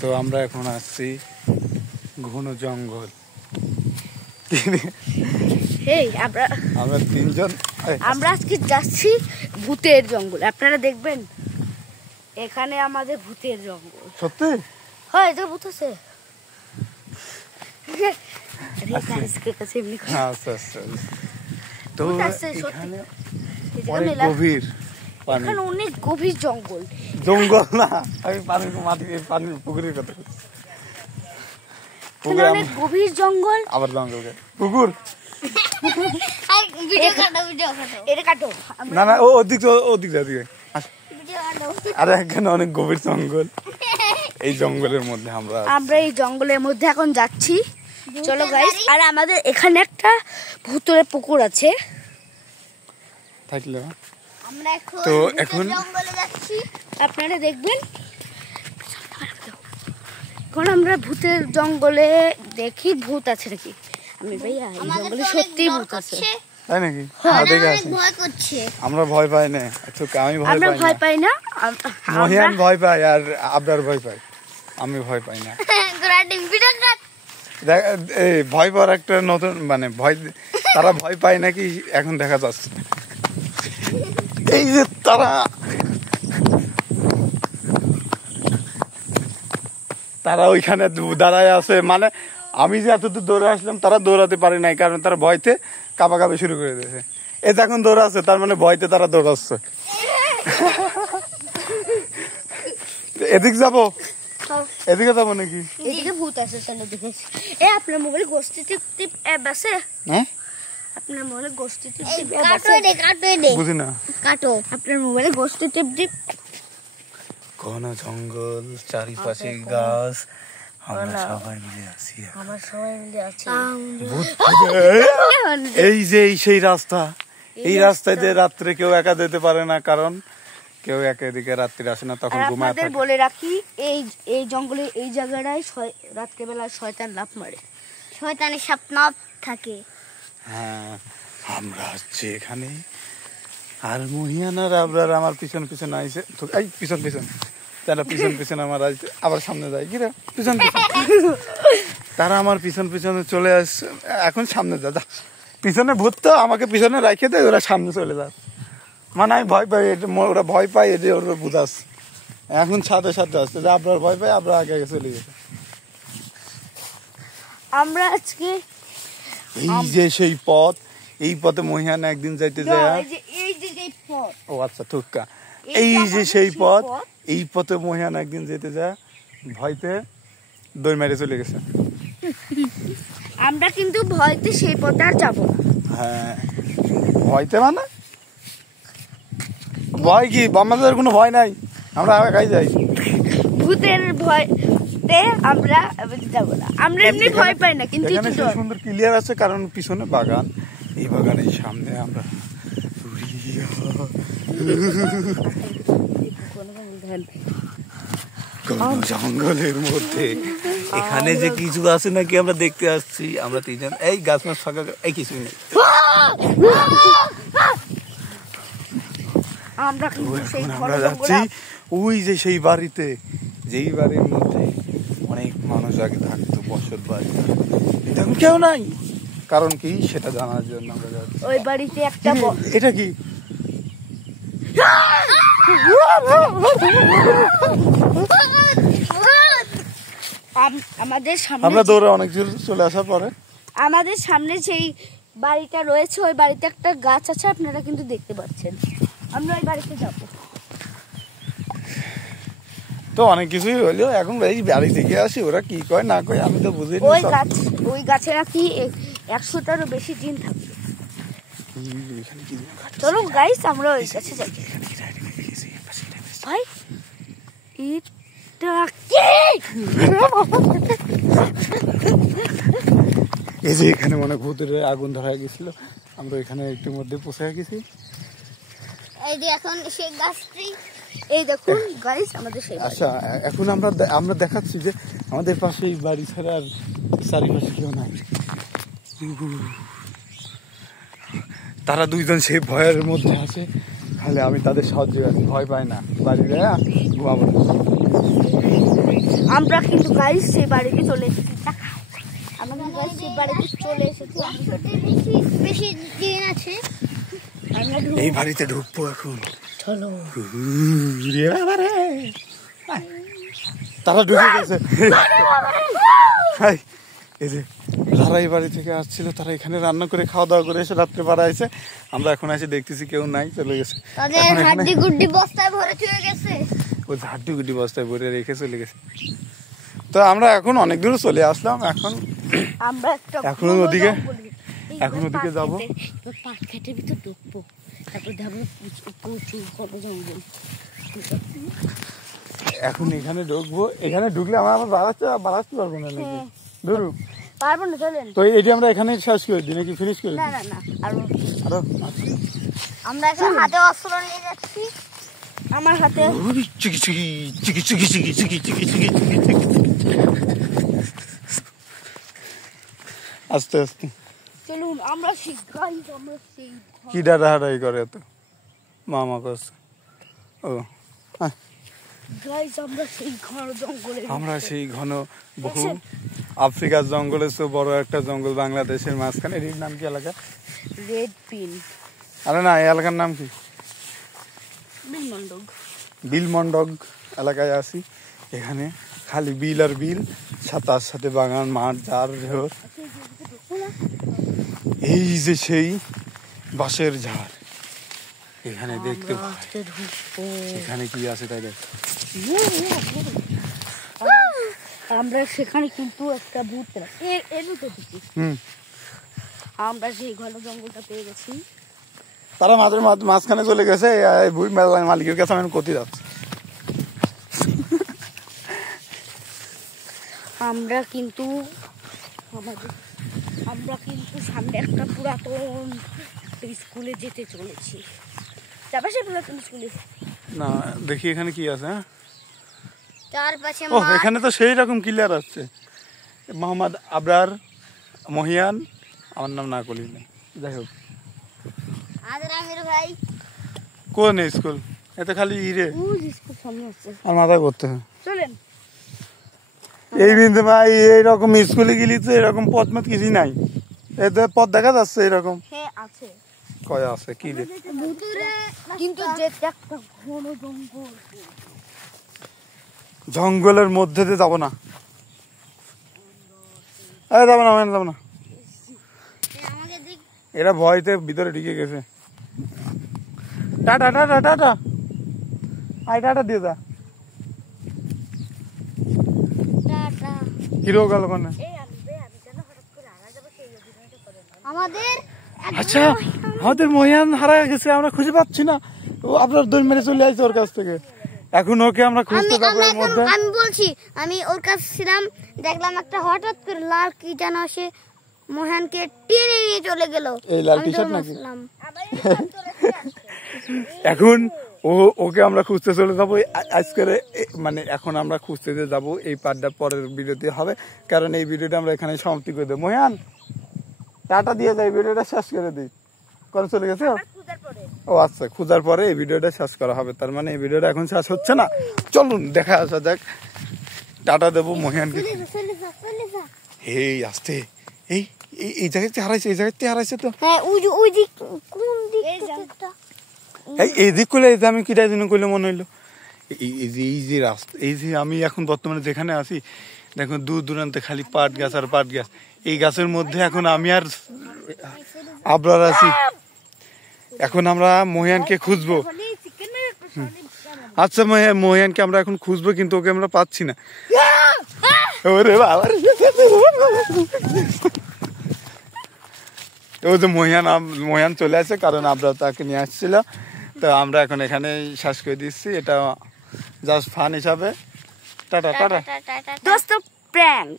তো আমরা এখন আসছি ঘন জঙ্গল। আমরা তিনজন আমরা আজকে যাচ্ছি ভূতের জঙ্গল। আপনারা দেখবেন এখানে আমাদের ভূতের জঙ্গল। সত্যি? হ্যাঁ, এটা ভূত আছে। তো এখানে গভীর পানি, এখানে অনেক গভীর জঙ্গল। জঙ্গল না, আমি পানির মাটি পানির পুকুরের কথা বলছি। অনেক গভীর জঙ্গল, আবার জঙ্গল পুকুর। এটা কাটো না না, ওদিক ওদিকে। আরে এখানে অনেক গভীর জঙ্গল, এই জঙ্গলের মধ্যে আমরা এই জঙ্গলের মধ্যে এখন যাচ্ছি। চলো গাইস। আর আমাদের এখানে একটা ভূতের পুকুর আছে। থাকলে আমরা এখন জঙ্গলে যাচ্ছি, আপনারা দেখবেন। এখন আমরা ভূতের জঙ্গলে দেখি ভূত আছে নাকি। আমি ভাইয়া এই জঙ্গলে সত্যি ভূত আছে। তাই নাকি? ভয় করছে। আমরা ভয় পাই না। আমি ভয় পাই না। মহিয়ান ভয় পাই আর আবরার ভয় পাই, আমি ভয় পাই না। ভয় পাওয়ার একটা নতুন মানে ভয়, তারা ভয় পায় নাকি এখন দেখা যাচ্ছে। এই যে তারা ওইখানে দাঁড়ায় আছে, মানে আমি যে এতদূর দৌড়ে আসলাম তারা দৌড়াতে পারে নাই, কারণ তারা ভয়তে কাঁপাকাঁপি শুরু করে দিয়েছে। এ যখন দৌড়াচ্ছে তার মানে ভয়তে তারা দৌড়াচ্ছে। এদিক যাবো, এদিকে যাবো নাকি? এদিকে ভূত আছে, চলো দেখেছি। আপনার মোবাইলে গোষ্ঠী টিপ অ্যাপ আছে? হ্যাঁ, আপনার মোবাইলে গোষ্ঠী টিপ অ্যাপ আছে? বুঝি না। কাটো আপনার মোবাইলে গোষ্ঠী টিপ। ঘন জঙ্গল, চারিপাশে গাছ, আমরা সবাই মিলে আছি। এই যে সেই রাস্তা, এই রাস্তায় যে রাত্রে কেউ একা যেতে পারে না, কারণ কেউ এদিকে রাত্রে আসে না, তখন ঘুমায় থাকে। বলে রাখি, এই জঙ্গলে এই জায়গাটায় রাত্রে বেলা শয়তান লাফ মারে, শয়তানের স্বপ্ন থাকে। হ্যাঁ, আমরা হচ্ছে এখানে। আর মহিয়ান আর আবরার আমার পিছন পিছন আইছে। এই পিছন তারা পিছন আমার আইছে, আবার সামনে যায়। কি রে পিছন তারা আমার পিছনে চলে আসছে। এখন সামনে যা, পিছনে ভূত তো আমাকে পিছনে রাখে দেয়, ওরা সামনে চলে যায়। মানে আমি ভয় পাই, ওরা ভয় পায়, এটা ওরা বুঝাস। এখন সাথে আসছে যে আপনার ভয় পাই, আমরা আগে চলে যেতে। আমরা আজকে এই যে সেই পথ, এই পথে মহিয়ান একদিন যাইতে যায়। ও আচ্ছা, থুক্কা। এই যে সেই পথ, এই পথে মহিয়ান একদিন যেতে যায়, ভয়তে দই মেরে চলে গেছে। আমরা কিন্তু ভয়তে সেই পথে আর যাবো না। হ্যাঁ, ভয়তে মানে ভয় কি? আমাদের কোনো ভয় নাই, আমরা একাই যাই। ভূতের ভয়তে আমরা যাবো না। আমরা এমনি ভয় পাই না, কিন্তু এখানে সুন্দর ক্লিয়ার আছে, কারণ পিছনে বাগান। এই বাগানের সামনে আমরা জঙ্গলের মধ্যে এখানে যে কিছু আছে নাকি আমরা দেখতে আসছি। আমরা তিনজন এই গাছ মাছ ফাঁকা, এই কিছু নেই। আমরা যাচ্ছি ওই যে সেই বাড়িতে, যেই বাড়ির মধ্যে অনেক মানুষ আগে থাকতো, বসত বাড়ি। এখন কেউ নাই, কারণ কি সেটা জানার জন্য আমরা যাচ্ছি। ওই বাড়িতে একটা এটা কি? আমাদের সামনে আমরা দৌড়ে অনেক দূর চলে আসার পরে আমাদের সামনে যেই বাড়িটা রয়েছে, ওই বাড়িতে একটা গাছ আছে, আপনারা কিন্তু দেখতে পাচ্ছেন। আমরা ওই বাড়িতে যাবো। তো অনেক কিছুই হইলো, এখন এই বাড়ি থেকে আসি, ওরা কি কয় না কয় আমি তো বুঝি। ওই গাছে নাকি 100টারও বেশি দিন থাকবে। চলো গাইস, আমরা ওই গাছে যাই। ভাই এই যে এখানে মনে ভূতের আগুন ধরা গেছিল, আমরা এখানে একটু মধ্যে পৌঁছে গেছি। এই যে এখন সেই গাছটি, এই দেখুন গাইস আমাদের সেই। আচ্ছা, এখন আমরা দেখাচ্ছি যে আমাদের পাশে এই বাড়ি ছাড়া আর চারিপাশে কেউ নাই। তারা দুইজন সেই ভয়ের মধ্যে আছে, খালি আমি তাদের সাহায্য আছি, ভয় পাই না। বাড়ি যায় ঘুমাবো। আমরা কিন্তু গাইস সেই বাড়িতে চলে এসেছি। আমাদের গাইস সেই বাড়িতে চলে এসেছি। বেশি দিন আছে, এই বাড়িতে ঢুকবো এখন। চলো। তারা ঢুকে গেছে। এই যে যারা এই বাড়ি থেকে আসছিল তারা এখানে রান্না করে খাওয়া দাওয়া করে এসে রাত্রে পাড়া আছে। আমরা এখন এসে দেখতেছি কেউ নাই, চলে গেছে। হাড্ডি গুড্ডি বস্তায় ভরে চলে গেছে। ওই হাড্ডি গুড্ডি বস্তায় ভরে রেখে চলে গেছে। তো আমরা এখন অনেক দূর চলে আসলাম। এখন ওদিকে যাবো। পাট খেটের ভিতর ঢুকবো, তারপর যাবো প্রচুর বড় জঙ্গল। এখন এখানে ঢুকবো, এখানে ঢুকলে আমরা আবার বাড়াতে পারবো না নাকি? ধরু পারবো না, চলেন। তো এটি আমরা এখানে শেষ করে দিই নাকি ফিনিশ করে? না আরো আমরা এখন হাতে অস্ত্র নিয়ে যাচ্ছি। আমার হাতে আস্তে আস্তে চলুন আমরা কি ডাড়াহাড়াই করে এত মামা কাছে। ও আমরা সেই ঘন বহু আফ্রিকার জঙ্গলের চেয়ে বড় একটা জঙ্গল বাংলাদেশের মাঝখানে। এর নাম কি এলাকা? Red pin. আরে না, এই এলাকার নাম কি? বিলমন্ডগ এলাকায় আছি। এখানে খালি বিল আর বিল, তার সাথে বাগান, মাঠ, ঝাড় ঝোড়। এই যে সেই বাঁশের ঝাড়, এখানে দেখতে এখানে কি আছে তাই দেখ। আমরা সেখানে কিন্তু একটা ভূত আমরা সেই ঘন জঙ্গলটা পেয়ে গেছি। তারা মাঝখানে চলে গেছে। মালিকের কাছে আমি কোথায় যাচ্ছি। আমরা কিন্তু সামনে একটা পুরাতন স্কুলে যেতে চলেছি। যাবে সেই পুরাতন স্কুলে? না, দেখি এখানে কি আছে। চারপাশে এখানে তো সেই রকম ক্লিয়ার আসছে, মোহাম্মদ আবরার মহিয়ান। আমার নাম না করি না, যাই হোক। ভাই কোন স্কুল? এতে খালি ইরে আর মাথা করতে হয়। চলেন এই বিন্দু ভাই, এইরকম স্কুলে গেলি তো এরকম পথ মত কিছুই নাই। এতে পথ দেখা যাচ্ছে এরকম? হ্যাঁ আছে। কয় আছে কি রে? কিন্তু একটা ঘন জঙ্গল, জঙ্গলের মধ্যে দিয়ে যাবো না। যাবো না। এরা ভয়তে ভিতরে ঢুকে গেছে। Tata tata tata, I tata দিয়ে যা। হিরো গেল কোনে? আচ্ছা, আমাদের মহিয়ান হারা গেছে, আমরা খুঁজে পাচ্ছি না। ও আপনার দৌড় মেরে চলে আসছে ওর কাছ থেকে। এখন ওকে আমরা খুঁজতে যাবো। এর মধ্যে আমি বলছি, আমি ওর কাছে ছিলাম, দেখলাম একটা হঠাৎ করে লাল কি যেন সে মোহনকে টেনে নিয়ে চলে গেল। এই লাল টি শার্ট নাকি? এখন ওকে আমরা খুঁজতে চলে যাবো আজকের, মানে এখন আমরা খুঁজতে যাবো। এই পার্টটা পরের ভিডিওতে হবে, কারণ এই ভিডিওটা আমরা এখানে সমাপ্তি করে দেবো। মহিয়ান টাটা দিয়ে যাই, ভিডিওটা শেষ করে দিই। করে চলে গেছে? ও আচ্ছা, খোঁজার পরে এই ভিডিওটা শেষ করা হবে। তার মানে এই ভিডিওটা এখন শেষ হচ্ছে না। চলুন দেখা আসা যাক। টাটা দেবো মহিয়ানকে। এই আসতে, এই জায়গাতে হারাইছে, এই জায়গাতে হারাইছে তো। এই দিক করলে আমি কিটাই জন্য করলে মনে হইলো এই যে রাস্তা, এই যে আমি এখন বর্তমানে যেখানে আছি, দেখুন দূর দূরান্তে খালি পাট গাছ আর পাট গাছ। এই গাছের মধ্যে এখন আমি আর আবরার আছি। এখন আমরা মহিয়ানকে খুঁজবো। আচ্ছা, মহিয়ানকে আমরা এখন খুঁজবো, কিন্তু ওকে আমরা পাচ্ছি না। ওরে বাবা, ও যে মহিয়ান চলে আসে, কারণ আবরার তাকে নিয়ে আসছিল। তো আমরা এখন এখানে শেষ করে দিচ্ছি, এটা জাস্ট ফান হিসাবে। টাটা টাটা দোস্ত প্র্যাঙ্ক।